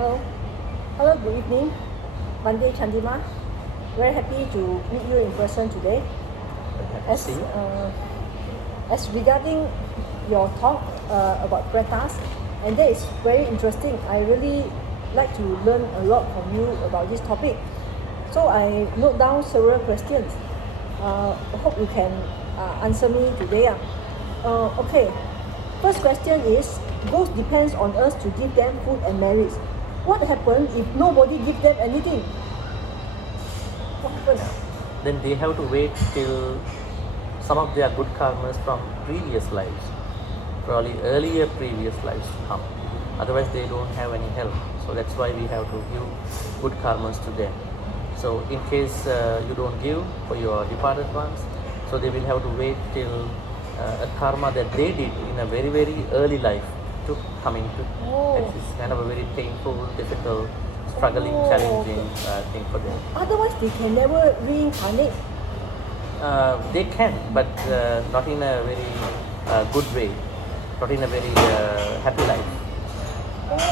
Hello. Hello, good evening. Bhante, Chandima. Very happy to meet you in person today. As regarding your talk about pretas, and that is very interesting. I really like to learn a lot from you about this topic. So I note down several questions. I hope you can answer me today. Okay. First question is, ghost depends on us to give them food and marriage. What happens if nobody gives them anything? What happens? Then they have to wait till some of their good karmas from previous lives, probably earlier previous lives come. Otherwise they don't have any help. So that's why we have to give good karmas to them. So in case you don't give for your departed ones, so they will have to wait till a karma that they did in a very, very early life to coming to. It's kind of a very painful, difficult, struggling, challenging thing for them. Otherwise they can never reincarnate. They can, but not in a very good way, not in a very happy life.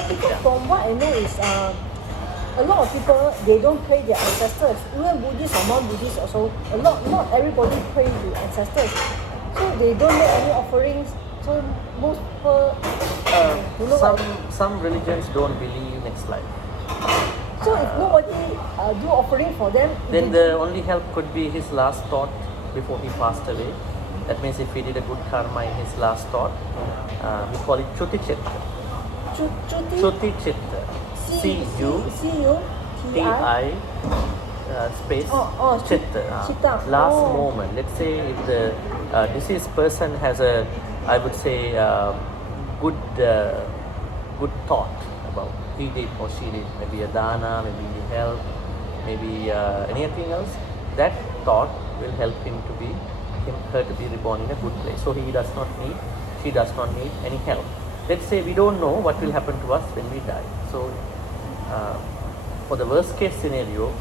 Because from what I know is a lot of people, they don't pray their ancestors. Even Buddhist or non-Buddhist also, not everybody pray to ancestors. So they don't make any offerings. So most people some religions don't believe next life. So if nobody do offering for them, then the only help could be his last thought before he passed away. That means if he did a good karma in his last thought, we call it Chuti Chitta. Chuti Chitta. C-U-T-I space Chitta. Last moment. Let's say if the deceased person has a, I would say, good thought about he did or she did, maybe a dana, maybe help, maybe anything else, that thought will help her to be reborn in a good place. So she does not need any help. Let's say we don't know what will happen to us when we die. So for the worst case scenario,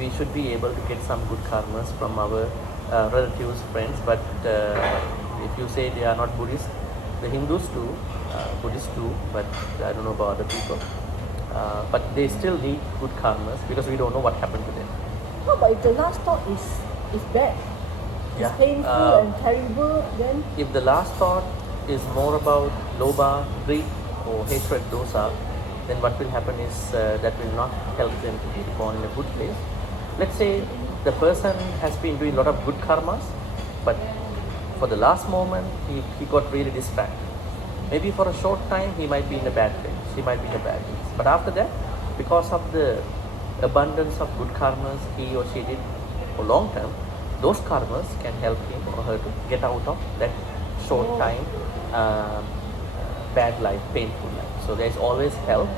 we should be able to get some good karmas from our relatives, friends. But if you say they are not Buddhist, the Hindus do, Buddhists do, but I don't know about other people. But they still need good karmas because we don't know what happened to them. No, but if the last thought is bad, it's painful and terrible, then if the last thought is more about lobha, greed, or hatred, dosa, then what will happen is that will not help them to be born in a good place. Let's say the person has been doing a lot of good karmas, but for the last moment he got really distracted. Maybe for a short time he might be in a bad place, she might be in a bad place. But after that, because of the abundance of good karmas he or she did for long term, those karmas can help him or her to get out of that short time bad life, painful life. So there's always help.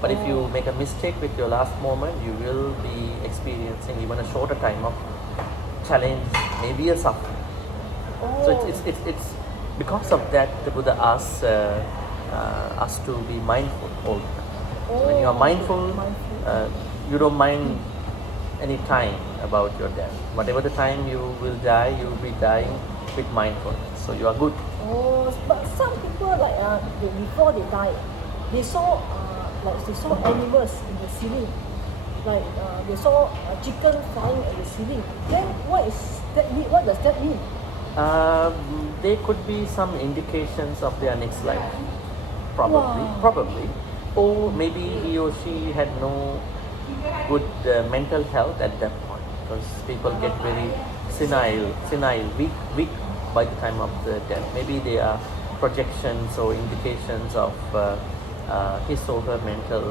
But if you make a mistake with your last moment, you will be experiencing even a shorter time of challenge, maybe a suffering. So it's because of that the Buddha asks us to be mindful all the time. So when you are mindful, you don't mind any time about your death. Whatever the time you will die, you will be dying with mindfulness. So you are good. But some people before they die, they saw animals in the ceiling, they saw a chicken flying at the ceiling. Then what does that mean? There could be some indications of their next life, probably, or maybe he or she had no good mental health at that point, because people get very senile, weak by the time of the death. Maybe they are projections or indications of his or her mental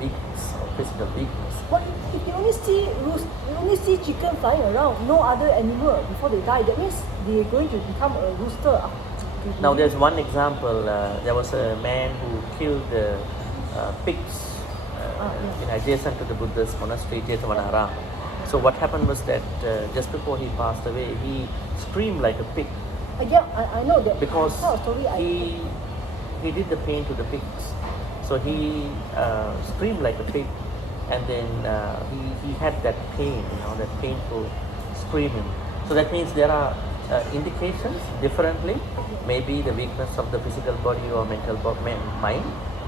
weakness or physical weakness. But if you only see chicken flying around, no other animal before they die, that means they're going to become a rooster. Now there's one example. There was a man who killed pigs adjacent to the Buddha's monastery, Jetavanaram. So what happened was that just before he passed away, he screamed like a pig. Yeah, I know that. Because he did the pain to the pigs. So he screamed like a pig, and then he had that pain, that painful screaming. So that means there are indications differently, maybe the weakness of the physical body or mental mind,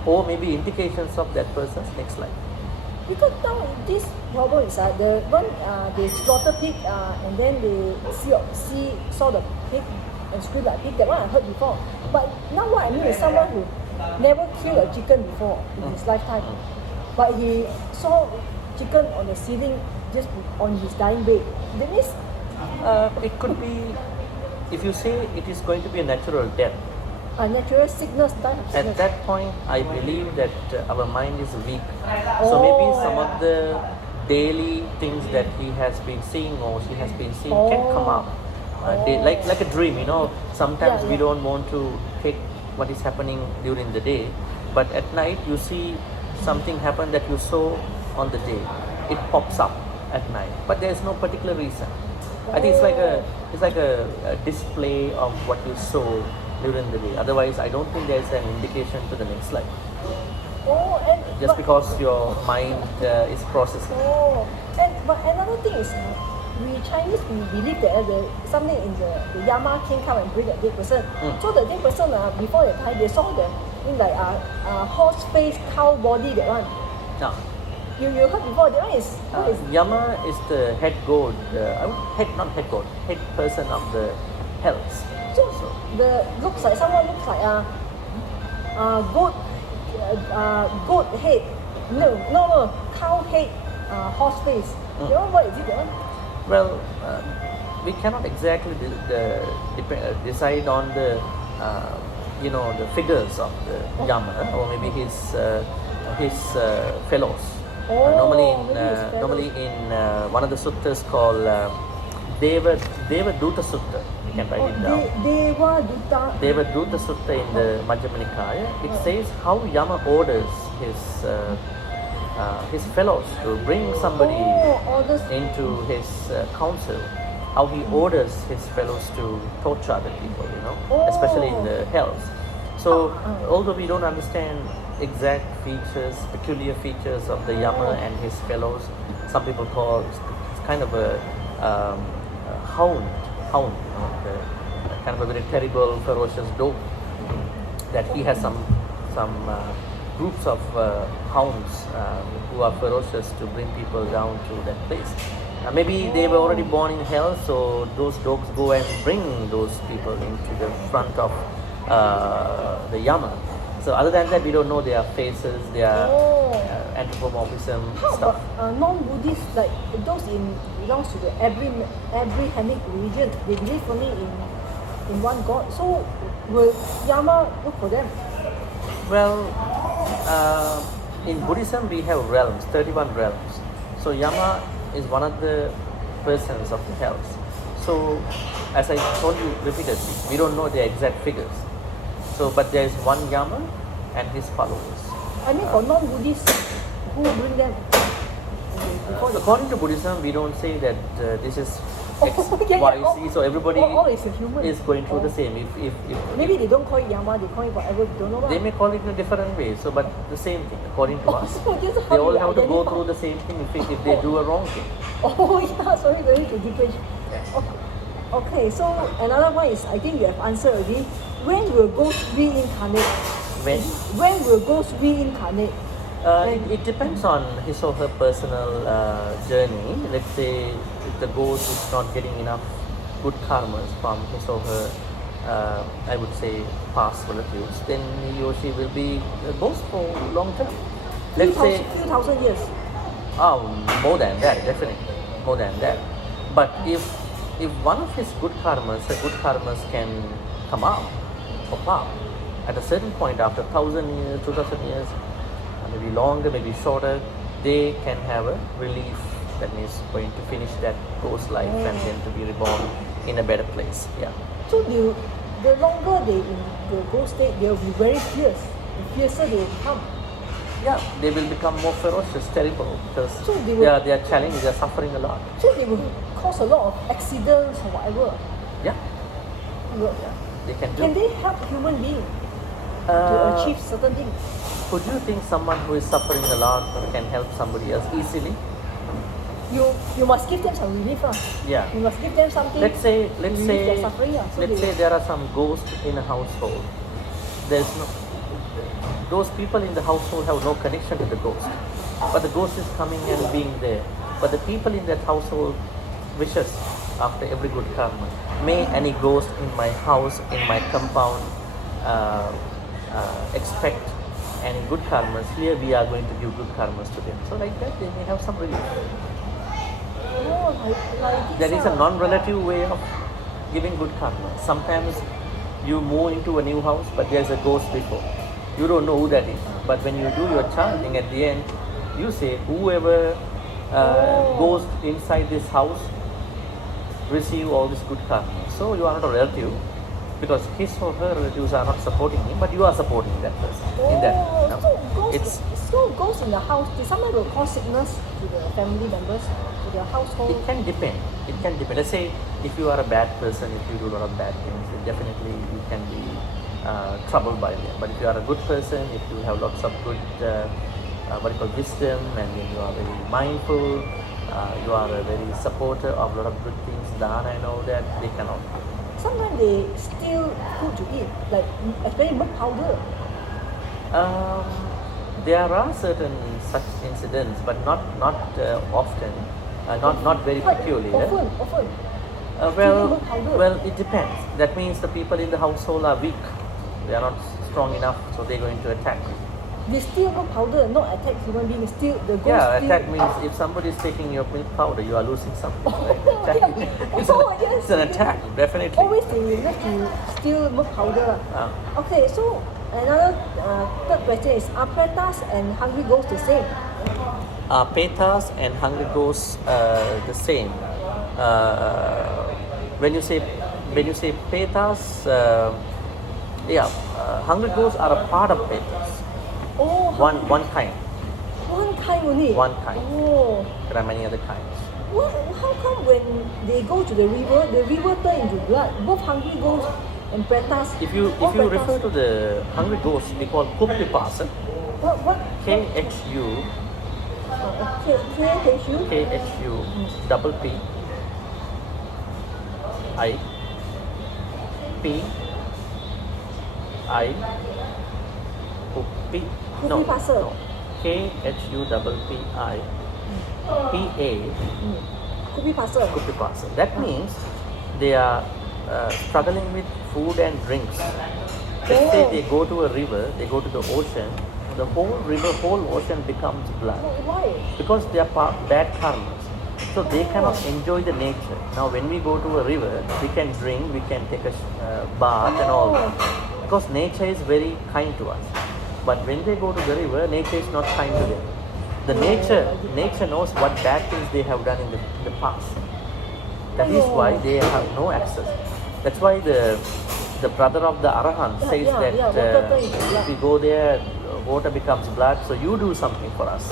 or maybe indications of that person's next life. Because now this problem is the one they slaughter pig and then they saw the pig and scream like pig. That one I heard before. But now what I mean is someone who never killed a chicken before in his lifetime, but he saw chicken on the ceiling just on his dying bed. That means it could be, if you say it is going to be a natural death. A natural sickness, type of sickness. At that point, I believe that our mind is weak. So maybe some of the daily things that he has been seeing or she has been seeing can come up. Like a dream, sometimes we don't want to take what is happening during the day, but at night you see something happen that you saw on the day. It pops up at night, but there is no particular reason. I think it's like a display of what you saw during the day. Otherwise, I don't think there is an indication to the next life. Just because your mind is processing. But another thing is, we Chinese, we believe that something in the Yama can come and bring a dead person. So the dead person before the time they saw the horse face, cow body, that one. No. You heard before, that one is Yama is the head god, head person of the hells. So someone looks like goat head, no, cow head, horse face. You know what is it? That one? Well, we cannot exactly decide on the the figures of the Yama or maybe his fellows. Normally in one of the suttas called Deva Duta Sutta. You can write it down. Deva Duta Sutta in the Majjhima Nikaya. It says how Yama orders his fellows to bring somebody into his council. How he orders his fellows to torture other people, especially in the hells. So although we don't understand exact features, peculiar features of the Yama and his fellows, some people call it's kind of a hound, kind of a very terrible, ferocious dog. That he has some groups of hounds who are ferocious to bring people down to that place. Maybe they were already born in hell, so those dogs go and bring those people into the front of the Yama. So other than that, we don't know their faces, their anthropomorphism stuff. But non-Buddhists, like those belongs to the Abrahamic religion, they believe only in one God. So will Yama look for them? Well, in Buddhism we have realms, 31 realms. So Yama is one of the persons of the hells. So as I told you repeatedly, we don't know the exact figures. So, but there is one Yama and his followers. I mean, for non-Buddhists, who bring them? According to Buddhism, we don't say that this is X, Y, Z. So everybody is going through the same. If maybe they don't call it Yama, they call it whatever. We don't know. They may call it in a different way. So, but the same thing according to us. They all have to go through the same thing if they do a wrong thing. Sorry, we need to differentiate. Okay, so another one is, I think you have answered already. When will ghosts reincarnate? When will ghosts reincarnate? It depends on his or her personal journey. Let's say if the ghost is not getting enough good karmas from his or her, I would say, past relatives, then he or she will be a ghost for long term. Let's say few thousand years. More than that, definitely, more than that. But if one of his good karmas can come up, pop up at a certain point after 1,000 years, 2,000 years, maybe longer, maybe shorter, they can have a relief. That means going to finish that ghost life and then to be reborn in a better place. Yeah. So the longer they in the ghost state, they will be very fierce. The fiercer they will become. Yeah, they will become more ferocious, terrible, because they are challenged, they are suffering a lot. So they will cause a lot of accidents or whatever. Yeah. They can do. Can they help human beings to achieve certain things? Could you think someone who is suffering a lot can help somebody else easily? You must give them some relief. Yeah. You must give them something. Let's say their suffering. Let's say there are some ghosts in a household. those people in the household have no connection to the ghost, but the ghost is coming and being there. But the people in that household wishes after every good karma. May any ghost in my house, in my compound, expect any good karmas. Here we are going to give good karmas to them. So like that, they may have some relief. There is a non-relative way of giving good karma. Sometimes you move into a new house, but there's a ghost before. You don't know who that is. But when you do your chanting at the end, you say, whoever goes inside this house, receive all this good karma. So you are not a relative, because his or her relatives are not supporting him, but you are supporting that person. In that, so ghosts in the house, they sometimes will cause sickness to the family members, to their household. It can depend. It can depend. Let's say if you are a bad person, if you do a lot of bad things, then definitely you can be troubled by them. But if you are a good person, if you have lots of good wisdom, and then you are very mindful, you are a very supporter of a lot of good things, dana and all that, they cannot. Sometimes they steal food to eat, like especially milk powder. There are certain such incidents, but not often, not very peculiar. Often. Well, it depends. That means the people in the household are weak. They are not strong enough, so they're going to attack. They steal milk powder, not attack human beings. Steal the ghost. Yeah, attack means if somebody is taking your milk powder, you are losing something. Right? It's an attack, definitely. Always they like to steal milk powder. Okay, so another third question is: are pretas and hungry ghosts the same? Are pretas and hungry ghosts the same? When you say pretas, hungry ghosts are a part of pretas. Oh, one kind. One kind only. One kind. Oh. There are many other kinds. How come when they go to the river turn into blood? Both hungry ghosts and pretas. If you refer to the hungry ghosts, they call kupipasa. What? KHU. KHU. KHU. Double P. I. P. I. Kupi. No. KHU double PI. PA. Kupipasa. That means they are struggling with food and drinks. Let's say they go to a river, they go to the ocean, the whole river, whole ocean becomes blood. Why? Because they are bad karmas. So they cannot enjoy the nature. Now when we go to a river, we can drink, we can take a bath and all that. Because nature is very kind to us. But when they go to the river, nature is not kind to them. The nature knows what bad things they have done in the past. That is why they have no access. That's why the brother of the Arahant says that if we go there, water becomes blood, so you do something for us.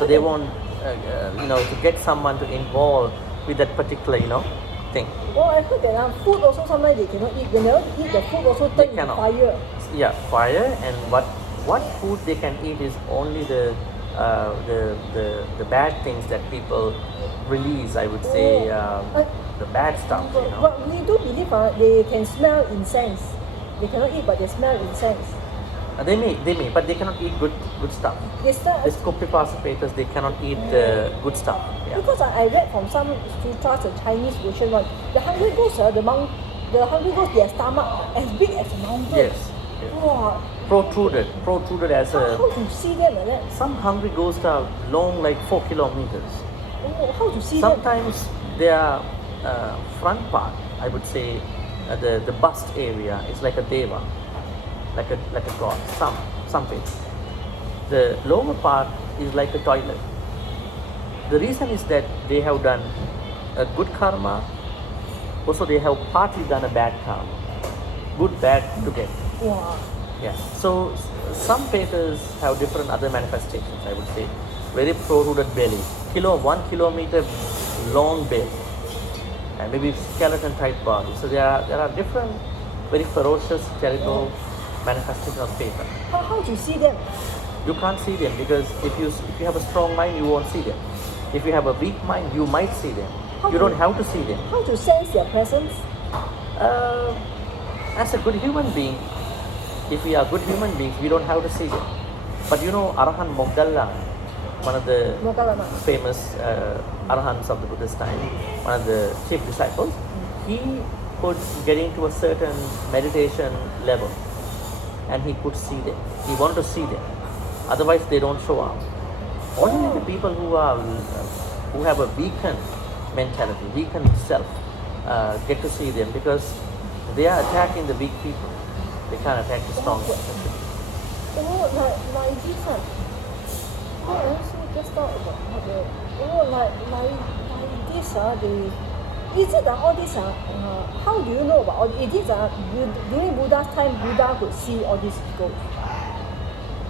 So they want to get someone to involve with that particular thing. I heard that food also sometimes they cannot eat. They never eat the food also turn into fire. Yeah, fire, and what food they can eat is only the bad things that people release. I would say the bad stuff. But we do believe they can smell incense. They cannot eat, but they smell incense. They may, but they cannot eat good stuff. These Kupipasa, they cannot eat good stuff. Yeah. Because I read from some sutras, the Chinese version one, the hungry ghosts, the hungry ghosts, their stomach as big as a mountain. Yes. Wow. Protruded as a. How to see them like that? Some hungry ghosts are long like 4 kilometers. Oh, how to see Sometimes their front part, I would say, the bust area is like a deva, like a god. Some people. The lower part is like a toilet. The reason is that they have done a good karma. Also, they have partly done a bad karma. Good, bad together. Wow. Yeah. So some pretas have different other manifestations. I would say, very protruded belly, 1 kilometer long belly, and maybe skeleton type body. So there are different, very ferocious, terrible manifestations of preta. How do you see them? You can't see them because if you have a strong mind, you won't see them. If you have a weak mind, you might see them. You don't have to see them. How to sense their presence? As a good human being, if we are good human beings, we don't have to see them. But you know, Arahant Moggalla, one of the famous Arahants of the Buddha's time, one of the chief disciples, he could get into a certain meditation level and he could see them. He wanted to see them. Otherwise, they don't show up. Only the people who have a weakened mentality, weakened self, get to see them because they are attacking the weak people. They can't attack the strong people. Like this one. I also just thought about the like this is it all this how do you know about all this? Is it during Buddha's time Buddha could see all these ghosts?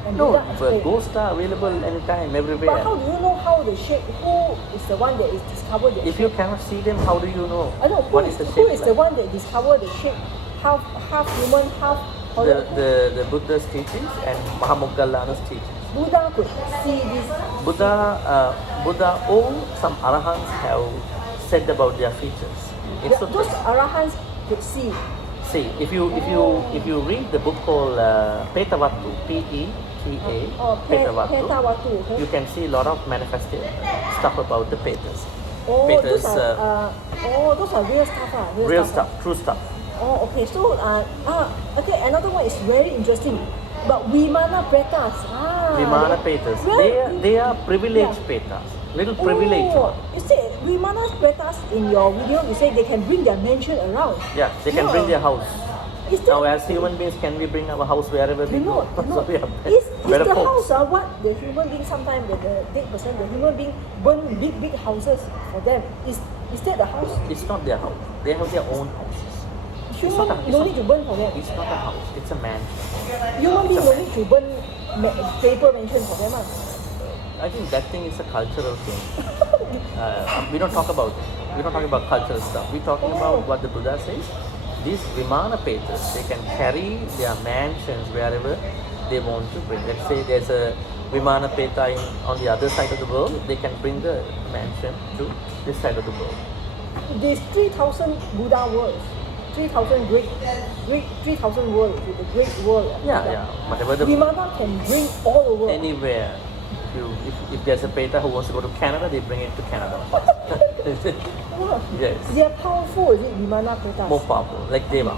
And No, Buddha ghosts are available anytime, everywhere. But how do you know how the shape? Who is the one that is discovered the If shape? you cannot see them, how do you know? I know what is the shape? Who is like? the one that discovered the shape? Half human, half the Buddha's teachings and Mahamoggallana's teachings. Buddha could see this. Buddha, all some arahants have said about their features. In Those sutras. arahants could see. See, if you read the book called Petavattu, P-E-T-A, Petavattu, Okay. you can see a lot of manifested stuff about the Petas. Those Petas, are real stuff. real stuff, true stuff. Oh, okay. So, okay. Another one is very interesting. But Vimana Pretas. Vimana Petas, they are privileged Petas, little privileged one. You say Vimana Pretas in your video, you say they can bring their mansion around. Yeah, they can bring their house. Is Now, as human beings, can we bring our house wherever we go? So we are is better the folks. house what the human being sometimes the dead person, the human being burn big houses for them? Is that the house? It's not their house. They have their own houses. Human no need to burn for them. It's not a house. It's a mansion. Human being no need to burn paper mansion for them. I think that thing is a cultural thing. We don't talk about it. We don't talk about cultural stuff. We're talking about what the Buddha says. These Vimana Petas, they can carry their mansions wherever they want to bring. Let's say there's a Vimana Peta on the other side of the world, they can bring the mansion to this side of the world. There's 3,000 Buddha worlds. 3,000 3,000 worlds with the great world. Yeah. Whatever the Vimana can bring all the world. anywhere. If there's a Peta who wants to go to Canada, they bring it to Canada. Yes. They are powerful, is it? Vimana Pretas. More powerful, like Deva,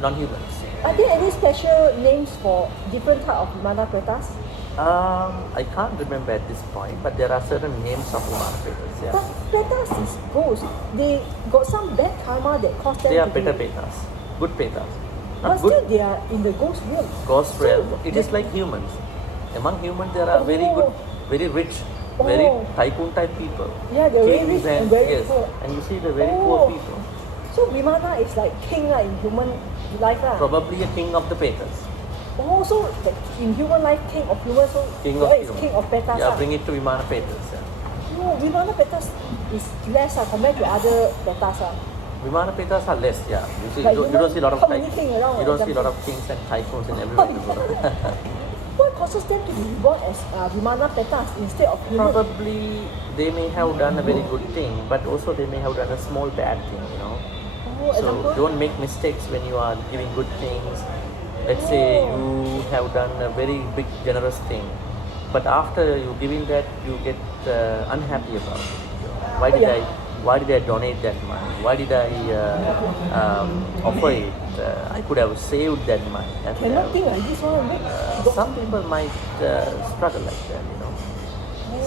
non-humans. Are there any special names for different type of Vimana Pretas? I can't remember at this point, but there are certain names of Vimana Petas. Yeah. But Pretas is ghosts. They got some bad karma that caused them They are to better be... Petas, good Petas. But Not still good they are in the ghost realm. ghost So, realm. It is like humans. Among humans, there are very good, very rich, very tycoon type people. Yeah, they're very Kings rich and very yes, poor. and you see the very Oh. poor people. So Vimana is like king in human life. Probably a king of the Petas. Oh, so in human life, king of humans, so King that of is humans. king of Petas. Yeah, bring it to Vimana Petas. Yeah. No, Vimana Petas is less compared to other Petas. Vimana Petas are less, yeah. You see, Like you don't see a lot of how many king around, you don't see a lot example? of kings and tycoons in everywhere in the world. What causes them to be reborn as Vimana Petas instead of human? Probably they may have done a very good thing, but also they may have done a small bad thing, you know. Oh, So example? don't make mistakes when you are giving good things. Let's say you have done a very big generous thing, but after you giving that, you get unhappy about it. Why did I donate that money? Why did I offer it? I could have saved that money. I could Cannot have- think like this one. some people might struggle like that, you know.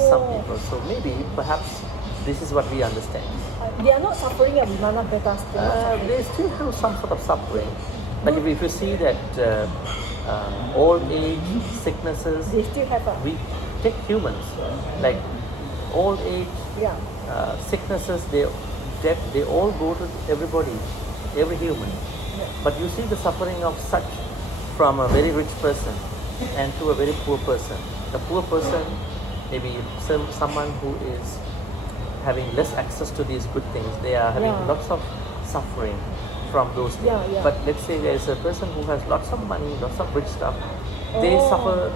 Some people. So maybe, perhaps, this is what we understand. They are not suffering at Vimana Petas. They are not suffering. They still have some sort of suffering. Like if you see that old age sicknesses, They still have we take humans, like old age yeah. sicknesses, they all go to everybody, every human. But you see the suffering of such from a very rich person and to a very poor person. The poor person, maybe someone who is having less access to these good things, they are having Yeah. lots of suffering from those things. Yeah. But let's say there is a person who has lots of money, lots of rich stuff, they Oh. suffer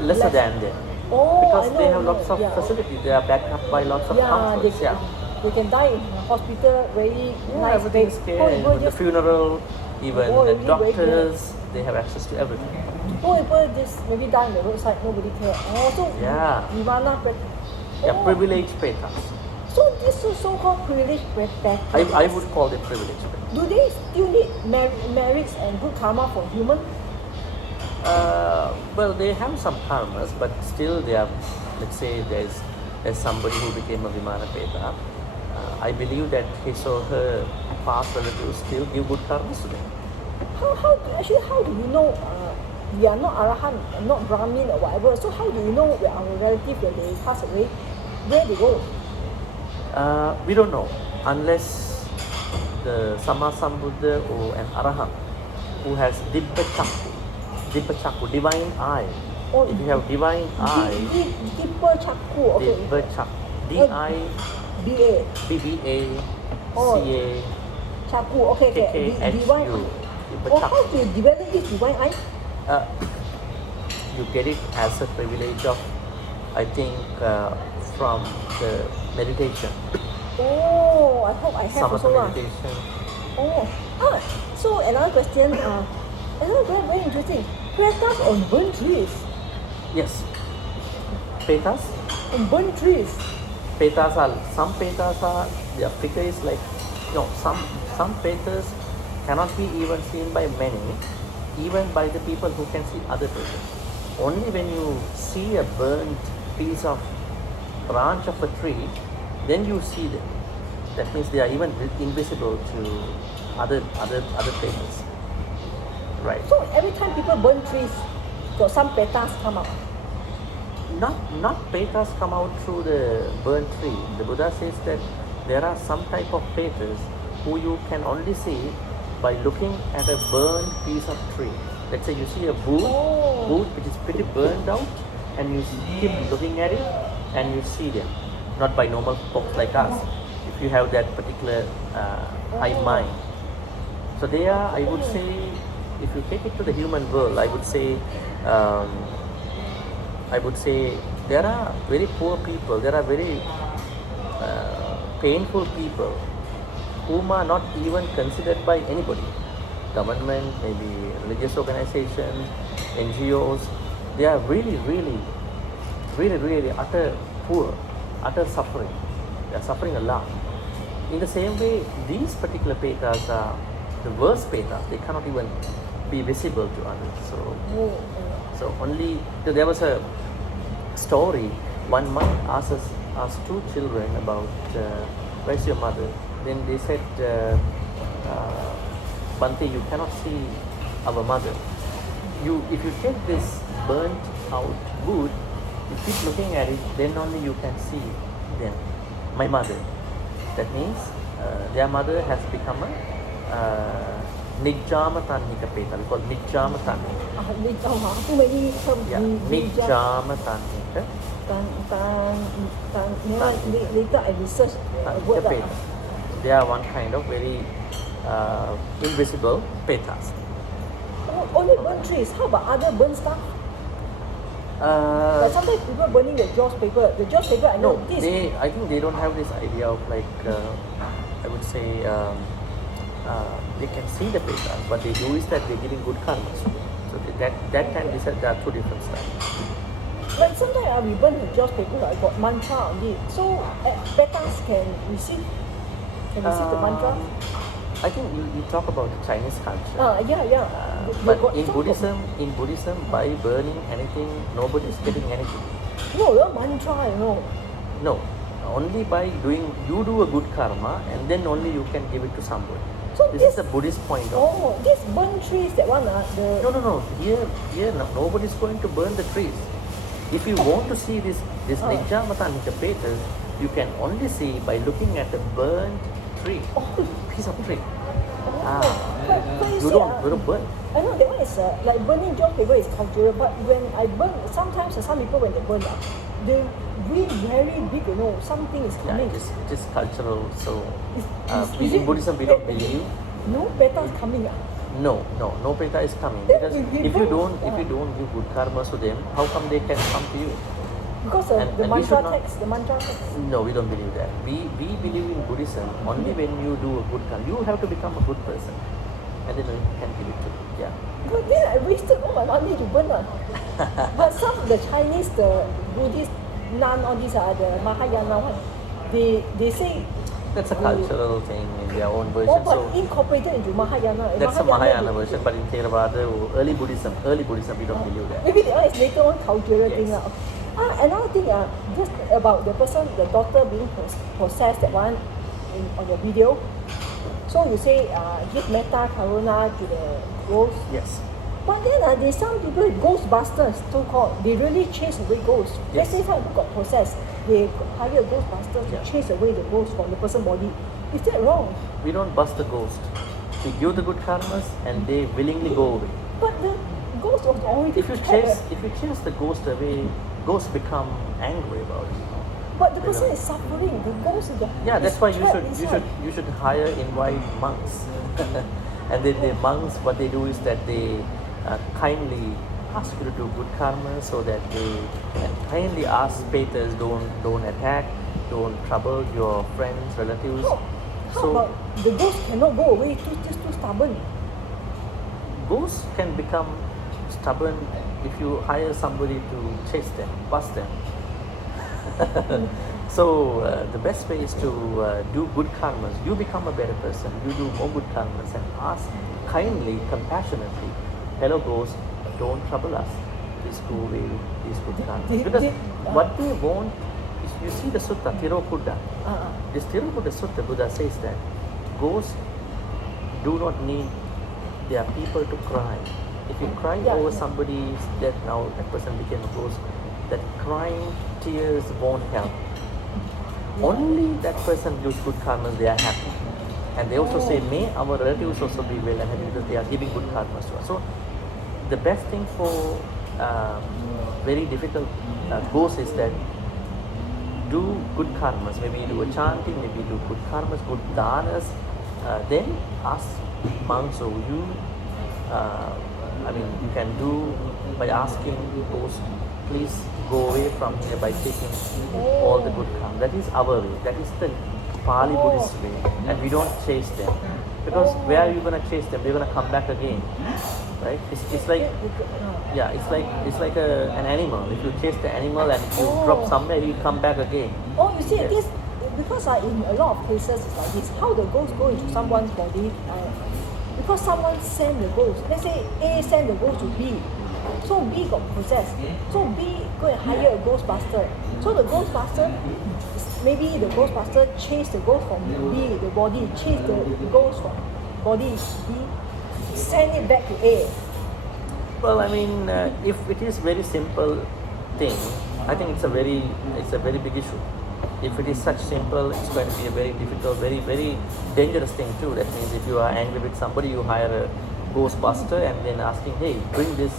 lesser Less. than them. Oh, Because I know, they I have know. lots of Yeah. facilities, they are backed up by lots of Yeah, comforts. they can die in a hospital very Yeah, nice everything is bed. scared. With the funeral, even Oh, the really very doctors, they have access to everything. People just maybe die on the roadside, nobody care. Oh, so Yeah. Vimana Yeah, privileged pretas. So this is so-called privileged pretas. I would call them privileged pretas. Do they still need merits and good karma for human? Well, they have some karmas, but still they are, let's say there's somebody who became a Vimana Peta. I believe that his or her past relatives still give good karmas to them. How do you know we are not Arahant, not Brahmin or whatever? So how do you know our relative when they pass away, where they go? We don't know unless the Sammasambuddha or an Arahant who has Dibba Chakku, divine eye. Oh, if you have divine eye, Dibba Chakku, okay. Dibba Chakku, D-I-B-B-A, C-A, Chakku, okay. K-K-H-U. How do you develop this divine eye? You get it as a privilege of, I think, from the meditation. Oh, I hope I have Some of the also. meditation. So another question, another very interesting. Pretas on burnt trees. Yes. Petas? On burnt trees. Petas are, some petas are, their figure is like, some petas cannot be even seen by many, even by the people who can see other petas. Only when you see a burnt piece of branch of a tree, then you see them. That means they are even invisible to other petas. Right. So every time people burn trees, got some petas come out. Not petas come out through the burnt tree. The Buddha says that there are some type of petas who you can only see by looking at a burnt piece of tree. Let's say you see a wood which is pretty burned out, and you keep looking at it and you see them. Not by normal folks like us, if you have that particular high mind. So they are, I would say, if you take it to the human world, I would say there are very poor people, there are very painful people whom are not even considered by anybody. Government, maybe religious organizations, NGOs, they are really utter poor, utter suffering. They are suffering a lot. In the same way, these particular petas are the worst petas. They cannot even be visible to others. So only there was a story. One monk asked two children about where's your mother. Then they said, Bhante, you cannot see our mother. If you take this burnt out wood, you keep looking at it, then only you can see them. My mother. That means their mother has become a Nijjama Tannika Peta. We call it Nijjama Tannika. Too many terms. Yeah, Nijjama Tannika. Later I research word. They are one kind of very invisible petas. Only burn trees. How about other burn stuff? Like sometimes people burning the Jaws paper. The Jaws paper, I know this. I think they don't have this idea of like, I would say, they can see the petas. What they do is that they're giving good karmas. So that time they said there are two different styles. Like sometimes we burn the Jaws paper, I got mantra on it. So petas can receive the mantra. I think you talk about the Chinese culture. Yeah. But in Buddhism, by burning anything, nobody is getting anything. No, the mantra, No, only by you do a good karma, and then only you can give it to somebody. So this is the Buddhist point of view. These burn trees, that one, No. Here, nobody is going to burn the trees. If you want to see this Nijjamatanika Petas, you can only see by looking at the burnt tree, piece of tree. You don't burn. I know that one is like burning Jaws paper is cultural, but when I burn, sometimes some people when they burn, they really very big, something is coming. Yeah, it is cultural. So in Buddhism we don't believe. No peta is coming. No peta is coming, because if you don't give good karma to them, how come they can come to you? Because the mantra text. No, we don't believe that. We believe in Buddhism only when you do a good karma. You have to become a good person. and then you can give it to them. Yeah. But then I wasted all my money to burn. But some of the Chinese, the Buddhist nun, all these are the Mahayana one. They say that's a cultural thing in their own version. Oh, but incorporated into Mahayana. That's a Mahayana version, but in Theravada, early Buddhism, we don't believe that. Maybe the one is later on cultural thing. Another thing, just about the person, the daughter being possessed, that one on your video. So you say give metta karuna to the ghost. Yes. But then there's some people, ghostbusters, so-called, they really chase away ghosts. Yes. Let's say some people got possessed, they hire a ghostbuster to chase away the ghost from the person's body. Is that wrong? We don't bust the ghost. We give the good karmas and they willingly go away. But the ghost was already If you chase the ghost away, ghosts become angry about it. But the person is suffering. The ghost is the that's why you should invite monks. And then the monks, what they do is that they kindly ask you to do good karma, so that they kindly ask Peters, don't attack, don't trouble your friends, relatives. How about the ghost cannot go away? Just too stubborn. Ghosts can become stubborn if you hire somebody to chase them, bust them. So the best way is to do good karmas. You become a better person. You do more good karmas and ask kindly, compassionately, hello ghost, don't trouble us. Please go away these good karmas. Because what they want is, you see the sutta, Tirokuda. This Tirokuda Sutta, Buddha says that ghosts do not need their people to cry. If you cry over somebody's death, now that person became a ghost, that crying tears won't help. Only that person gives good karmas, they are happy. And they also say, may our relatives also be well and happy, because they are giving good karmas to us. So the best thing for very difficult ghosts is that do good karmas. Maybe do a chanting, maybe do good karmas, good danas. Then ask monks, or you you can do by asking ghosts, please go away from here by taking all the good karma. That is our way. That is the Pali Buddhist way. And we don't chase them. Because where are you going to chase them? They're going to come back again. Right? It's like an animal. If you chase the animal and if you drop somewhere, you come back again. Oh, you see, this, because in a lot of cases it's like this. How the ghost go into someone's body? Because someone sent the ghost. Let's say A sent the ghost to B. So B got possessed. So B go and hire a ghostbuster. So the ghostbuster, maybe the ghostbuster chased the ghost from B, the body, chased the ghost from body B, send it back to A. Well, if it is very simple thing, I think it's a very big issue. If it is such simple, it's going to be a very difficult, very, very dangerous thing too. That means if you are angry with somebody, you hire a ghostbuster and then asking, hey, bring this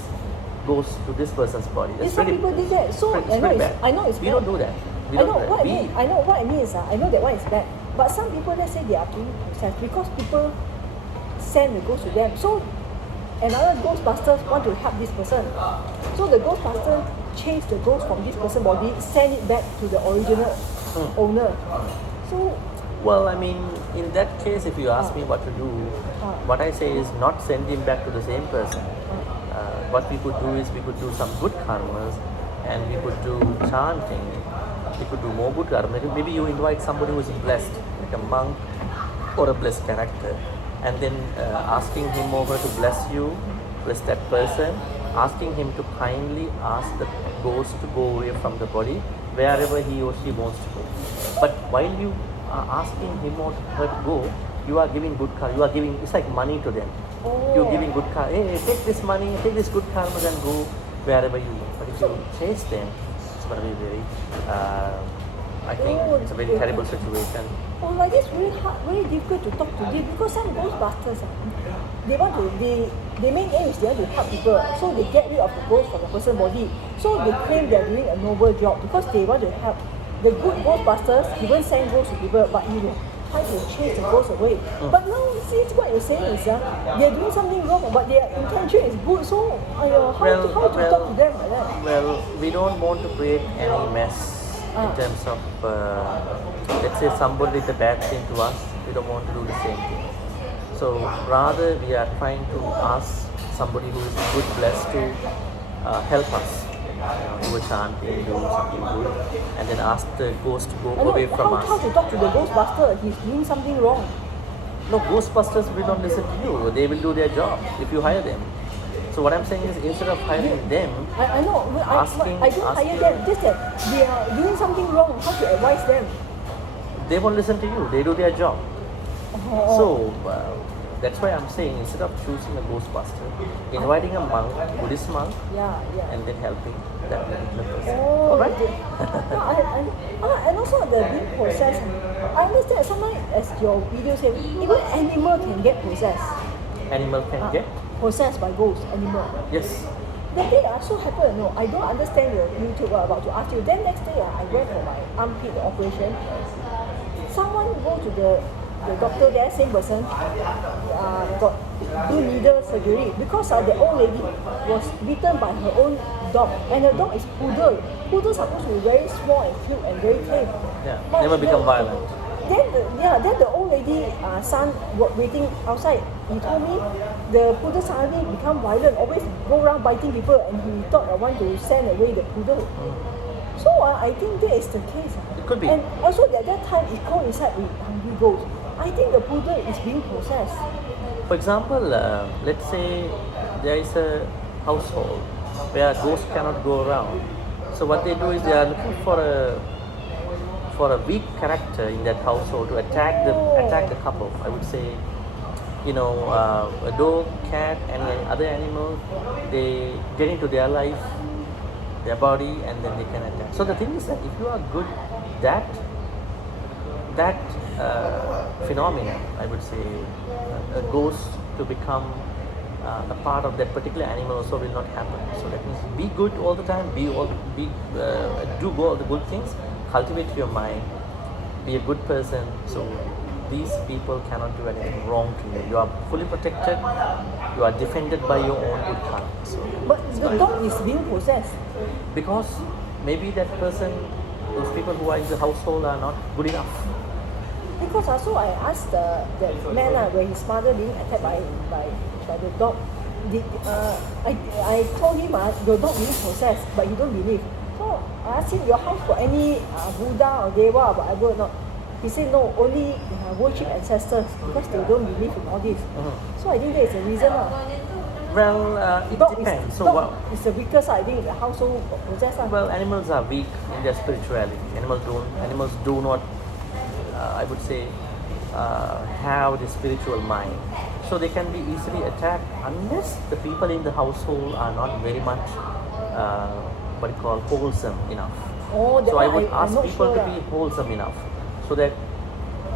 ghost to this person's body. That's some people did that. So I know it's bad. We don't do that. I know what I mean is I know that one is bad. But some people, let's say they are being possessed because people send the ghost to them. So another ghostbuster want to help this person. So the ghostbuster chase the ghost from this person's body, send it back to the original owner. So in that case, if you ask me what to do, what I say is not send him back to the same person. What we could do is we could do some good karmas, and we could do chanting. We could do more good karma. Maybe you invite somebody who is blessed, like a monk or a blessed character, and then asking him over to bless you, bless that person, asking him to kindly ask the ghost to go away from the body wherever he or she wants to go. But while you are asking him or her to go, you are giving good karma. You are giving, it's like money to them. You're giving good karma. Hey, take this money, take this good karma, and go wherever you want. But if you chase them, it's going to be very, I think it's a very terrible situation. Oh, like this very hard, very difficult to talk to them because some ghostbusters, their main aim is they want to help people, so they get rid of the ghost from the person's body. So they claim they are doing a noble job because they want to help. The good ghostbusters, he won't send ghosts to people, but he will try to chase the ghost away. But now, see, what you're saying is they're doing something wrong, but their intention is good. So, how to talk to them like that? Well, we don't want to create any mess in terms of, let's say somebody did a bad thing to us, we don't want to do the same thing. So rather we are trying to ask somebody who is good, blessed to help us, do a chanting, do something good, and then ask the ghost to go away from us. How to talk to the Ghostbuster? He's doing something wrong. No, Ghostbusters will not listen to you. They will do their job if you hire them. So what I'm saying is, instead of hiring them, I know. I don't hire them. Just that they are doing something wrong. How to advise them? they won't listen to you. They do their job. So that's why I'm saying, instead of choosing a Ghostbuster, inviting a monk, Buddhist monk, and then helping that particular person. Alright? And also the being possessed. I understand sometimes, as your video said, even animal can get possessed. Animal can get possessed by ghosts. Animal. Yes. That day I also happened. No, I don't understand your YouTube. About to ask you. Then next day I went for my armpit operation. Someone go to the doctor there, same person, got do needle surgery because the old lady was bitten by her own dog, and the dog is poodle. Poodle supposed to be very small and cute and very tame. Yeah, never become violent. Then the old lady son was waiting outside. He told me the poodle suddenly become violent, always go around biting people, and he thought I want to send away the poodle. So I think that is the case. It could be. And also at that time it coincides with hungry ghosts. I think the poodle is being possessed. For example, let's say there is a household where ghosts cannot go around. So what they do is they are looking for a weak character in that household to attack the couple. I would say, a dog, cat, and other animal, they get into their life, their body, and then they can attack. So the thing is that if you are good, that phenomenon, I would say, a ghost to become a part of that particular animal also will not happen. So that means be good all the time, do all the good things, cultivate your mind, be a good person. So these people cannot do anything wrong to you. You are fully protected. You are defended by your own good heart. But the dog is being possessed. Because maybe that person, those people who are in the household are not good enough. Because also I asked that man when his mother being attacked by the dog, I told him your dog being possessed, but he don't believe. So I asked him, your house got any Buddha or Deva or whatever or not? He said no, only worship ancestors because they don't believe in all this. So I think that is the reason. Well, it depends. Dog is the weakest, I think, in the household possessed. Well, animals are weak in their spirituality. Animals do not, I would say, have the spiritual mind. So they can be easily attacked unless the people in the household are not very much, wholesome enough. So I would ask people to be wholesome enough so that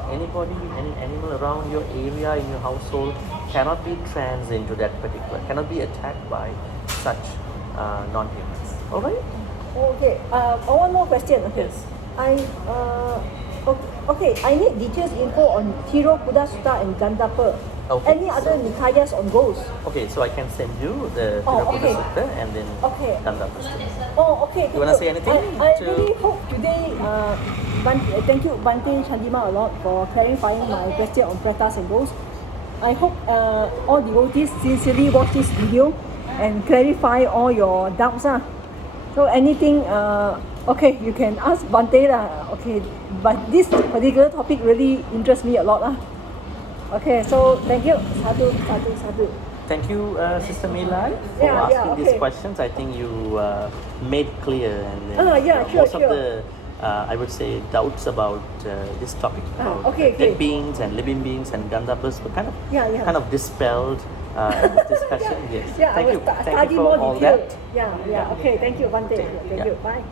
anybody, any animal around your area, in your household, cannot be trans into that particular, cannot be attacked by such non-humans. Alright? Okay. One more question. Okay. Yes. I need details info on Thiro Buddha Sutta and Gandapa. Okay. Any other nikayas on ghosts? Okay, so I can send you the Thiro Buddha Sutta and then Gandapa Sutta. Okay. You want to say anything? I really hope today, thank you Bhante Chandima a lot for clarifying my question on pretas and ghosts. I hope all devotees sincerely watch this video and clarify all your doubts. So anything, you can ask Bhante okay, but this particular topic really interests me a lot. Okay, so thank you. Sadhu. Thank you, Sister Milai, for asking these questions. I think you made clear and most of the I would say doubts about this topic about dead beings and living beings and Gandapas were kind of dispelled in this discussion. Yes. Thank you. Thank you for all that. Okay, thank you, Bhante. Thank you. Bye.